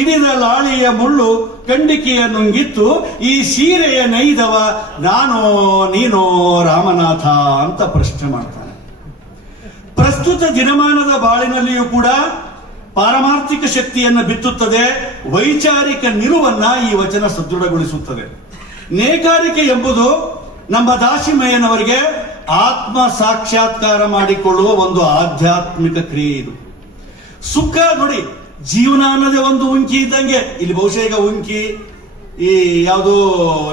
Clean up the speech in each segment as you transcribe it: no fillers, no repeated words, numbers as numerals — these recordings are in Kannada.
ಇಡಿದ ಲಾಳಿಯ ಮುಳ್ಳು ಕಂಡಿಕೆಯ ನುಂಗಿತ್ತು, ಈ ಸೀರೆಯ ನೈದವ ನಾನೋ ನೀನೋ ರಾಮನಾಥ ಅಂತ ಪ್ರಶ್ನೆ ಮಾಡ್ತಾನೆ. ಪ್ರಸ್ತುತ ದಿನಮಾನದ ಬಾಳಿನಲ್ಲಿಯೂ ಕೂಡ ಪಾರಮಾರ್ಥಿಕ ಶಕ್ತಿಯನ್ನು ಬಿತ್ತುತ್ತದೆ, ವೈಚಾರಿಕ ನಿಲುವನ್ನ ಈ ವಚನ ಸದೃಢಗೊಳಿಸುತ್ತದೆ. ನೇಕಾರಿಕೆ ಎಂಬುದು ನಮ್ಮ ದಾಸಿಮಯ್ಯನವರಿಗೆ ಆತ್ಮ ಸಾಕ್ಷಾತ್ಕಾರ ಮಾಡಿಕೊಳ್ಳುವ ಒಂದು ಆಧ್ಯಾತ್ಮಿಕ ಕ್ರಿಯೆ. ಇದು ಸುಖ ನೋಡಿ, ಜೀವನ ಅನ್ನೋದೇ ಒಂದು ಉಂಕಿ ಇದ್ದಂಗೆ. ಇಲ್ಲಿ ಬಹುಶಃ ಈಗ ಉಂಕಿ, ಈ ಯಾವುದು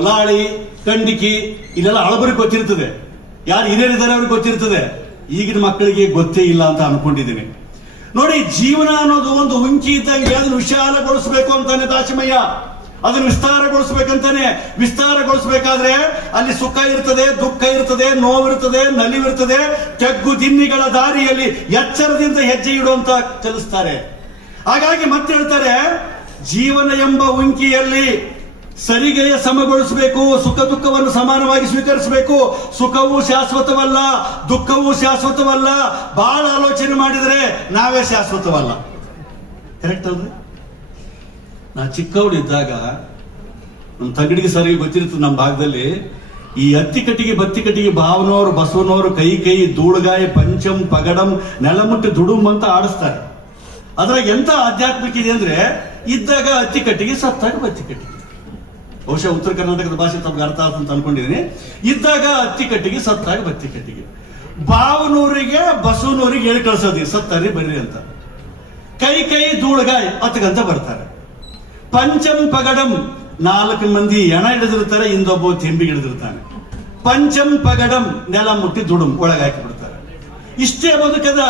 ಲಾಳಿ, ಕಂಡಿಕಿ ಇದೆಲ್ಲ ಹಳಬರಿಗೆ ಗೊತ್ತಿರ್ತದೆ, ಯಾರು ಹಿರಿಯರಿದ್ದಾರೆ ಅವ್ರಿಗೆ ಗೊತ್ತಿರ್ತದೆ. ಈಗಿನ ಮಕ್ಕಳಿಗೆ ಗೊತ್ತೇ ಇಲ್ಲ ಅಂತ ಅನ್ಕೊಂಡಿದ್ದೀನಿ. ನೋಡಿ, ಜೀವನ ಅನ್ನೋದು ಒಂದು ಉಂಕಿ ಇದ್ದಂಗೆ, ಅದನ್ನು ವಿಶಾಲಗೊಳಿಸಬೇಕು ಅಂತಾನೆ ದಾಸಿಮಯ್ಯ, ಅದನ್ನು ವಿಸ್ತಾರಗೊಳಿಸ್ಬೇಕಂತಾನೆ. ವಿಸ್ತಾರಗೊಳಿಸಬೇಕಾದ್ರೆ ಅಲ್ಲಿ ಸುಖ ಇರ್ತದೆ, ದುಃಖ ಇರ್ತದೆ, ನೋವಿರ್ತದೆ, ನಲಿವಿರ್ತದೆ. ತೆಗ್ಗು ದಿನ್ನಿಗಳ ದಾರಿಯಲ್ಲಿ ಎಚ್ಚರದಿಂದ ಹೆಜ್ಜೆ ಇಡುವಂತ ಕಲಿಸ್ತಾರೆ. ಹಾಗಾಗಿ ಮತ್ತೆ ಹೇಳ್ತಾರೆ, ಜೀವನ ಎಂಬ ಉಂಕಿಯಲ್ಲಿ ಸರಿಗೆಯ ಸಮಗೊಳಿಸಬೇಕು, ಸುಖ ದುಃಖವನ್ನು ಸಮಾನವಾಗಿ ಸ್ವೀಕರಿಸಬೇಕು. ಸುಖವೂ ಶಾಶ್ವತವಲ್ಲ, ದುಃಖವೂ ಶಾಶ್ವತವಲ್ಲ. ಬಹಳ ಆಲೋಚನೆ ಮಾಡಿದರೆ ನಾವೇ ಶಾಶ್ವತವಲ್ಲ. ಕರೆಕ್ಟ್ ಅಲ್ರಿ? ನಾ ಚಿಕ್ಕವಳಿದ್ದಾಗ ನಮ್ಮ ತಗಡಿಗೆ ಸರಿಗೆ ಗೊತ್ತಿರ್ತದೆ, ನಮ್ಮ ಭಾಗದಲ್ಲಿ ಈ ಹತ್ತಿ ಕಟ್ಟಿಗೆ ಬತ್ತಿ ಕಟ್ಟಿಗೆ ಭಾವನವರು ಬಸವನವರು ಕೈ ಕೈ ಧೂಳುಗಾಯ ಪಂಚಂ ಪಗಡಂ ನೆಲಮುಟ್ಟಿ ದುಡುಂ ಅಂತ ಆಡಿಸ್ತಾರೆ. ಅದ್ರಾಗ ಎಂತ ಆಧ್ಯಾತ್ಮಿಕ ಇದೆ ಅಂದ್ರೆ, ಇದ್ದಾಗ ಹತ್ತಿ ಕಟ್ಟಿಗೆ, ಸತ್ತಾಗ ಬತ್ತಿ ಕಟ್ಟಿಗೆ. ಬಹುಶಃ ಉತ್ತರ ಕರ್ನಾಟಕದ ಭಾಷೆ ತಮ್ಗೆ ಅರ್ಥ ಆಯ್ತು ಅಂತ ಅನ್ಕೊಂಡಿದ್ದೀನಿ. ಇದ್ದಾಗ ಹತ್ತಿ ಕಟ್ಟಿಗೆ, ಸತ್ತಾಗ ಬತ್ತಿ ಕಟ್ಟಿಗೆ. ಭಾವನೂರಿಗೆ ಬಸವನೂರಿಗೆ ಹೇಳಿ ಕಳ್ಸೋದಿ, ಸತ್ತಾರಿ ಬರ್ರಿ ಅಂತ. ಕೈ ಕೈ ಧೂಳುಗಾಯ ಹತ್ಗಂತ ಬರ್ತಾರೆ. ಪಂಚಂ ಪಗಡಂ 4 ಮಂದಿ ಎಣ ಹಿಡಿದಿರ್ತಾರೆ, ಇಂದೊಬ್ಬ ತೆಂಬಿ ಹಿಡಿದಿರ್ತಾನೆ. ಪಂಚಂ ಪಗಡಂ ನೆಲ ಮುಟ್ಟಿ ದುಡುಂ ಒಳಗೆ ಹಾಕಿ ಬಿಡ್ತಾರೆ. ಇಷ್ಟೇ ಬದುಕದ.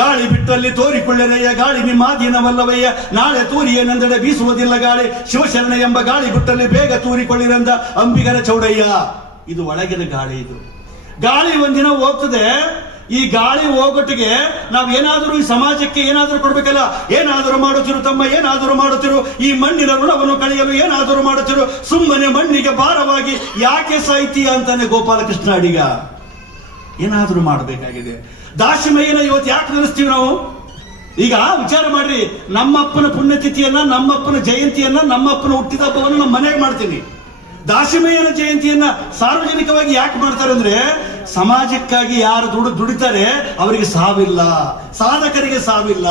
ಗಾಳಿ ಬಿಟ್ಟಲ್ಲಿ ತೋರಿಕೊಳ್ಳೆರಯ್ಯ, ಗಾಳಿ ನಿಮ್ಮ ಅಧೀನವಲ್ಲವಯ್ಯ, ನಾಳೆ ತೂರಿ ಏನೆಂದರೆ ಬೀಸುವುದಿಲ್ಲ ಗಾಳಿ, ಶಿವಶರಣ ಎಂಬ ಗಾಳಿ ಬಿಟ್ಟಲ್ಲಿ ಬೇಗ ತೂರಿಕೊಳ್ಳಿರಂದ ಅಂಬಿಗರ ಚೌಡಯ್ಯ. ಇದು ಒಳಗಿನ ಗಾಳಿ. ಇದು ಗಾಳಿ ಒಂದಿನ ಹೋಗ್ತದೆ. ಈ ಗಾಳಿ ಹೋಗೊಟ್ಟಿಗೆ ನಾವು ಏನಾದರೂ ಈ ಸಮಾಜಕ್ಕೆ ಏನಾದರೂ ಕೊಡ್ಬೇಕಲ್ಲ. ಏನಾದರೂ ಮಾಡುತ್ತಿರು ತಮ್ಮ, ಏನಾದರೂ ಮಾಡುತ್ತಿರು, ಈ ಮಣ್ಣಿನ ಋಣವನ್ನು ಕಳೆಯಲು ಏನಾದರೂ ಮಾಡುತ್ತಿರು, ಸುಮ್ಮನೆ ಮಣ್ಣಿಗೆ ಭಾರವಾಗಿ ಯಾಕೆ ಸಾಹಿತ್ಯ ಅಂತಾನೆ ಗೋಪಾಲಕೃಷ್ಣ ಅಡಿಗ. ಏನಾದರೂ ಮಾಡಬೇಕಾಗಿದೆ. ದಾಸಿಮಯ್ಯನ ಇವತ್ತು ಯಾಕೆ ನೆನೆಸ್ತೀವಿ ನಾವು? ಈಗ ವಿಚಾರ ಮಾಡ್ರಿ, ನಮ್ಮಪ್ಪನ ಪುಣ್ಯತಿಥಿಯನ್ನ, ನಮ್ಮಪ್ಪನ ಜಯಂತಿಯನ್ನ, ನಮ್ಮಪ್ಪನ ಹುಟ್ಟಿದ ಹಬ್ಬವನ್ನು ನಮ್ಮ ಮನೆಗೆ ಮಾಡ್ತೀನಿ. ದಾಸಿಮಯ್ಯನ ಜಯಂತಿಯನ್ನ ಸಾರ್ವಜನಿಕವಾಗಿ ಯಾಕೆ ಮಾಡ್ತಾರೆ ಅಂದ್ರೆ, ಸಮಾಜಕ್ಕಾಗಿ ಯಾರು ದುಡಿತಾರೆ ಅವರಿಗೆ ಸಾವಿಲ್ಲ, ಸಾಧಕರಿಗೆ ಸಾವಿಲ್ಲ.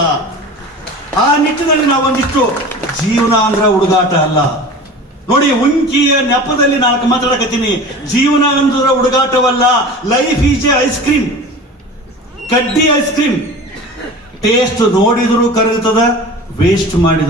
ಆ ನಿಟ್ಟಿನಲ್ಲಿ ನಾವೊಂದಿಷ್ಟು ಜೀವನ ಅಂದ್ರ ಹುಡುಗಾಟ ಅಲ್ಲ. ನೋಡಿ, ಉಂಕಿಯ ನೆಪದಲ್ಲಿ ನಾನು ಮಾತಾಡಕತ್ತೀನಿ. ಜೀವನ ಅಂದ್ರೆ ಹುಡುಗಾಟವಲ್ಲ. Life is a ice cream, ಕಡ್ಡಿ ಐಸ್ ಕ್ರೀಮ್. ಟೇಸ್ಟ್ ನೋಡಿದ್ರು ಕರಗ್ತದ, ವೇಸ್ಟ್ ಮಾಡಿದ್ರು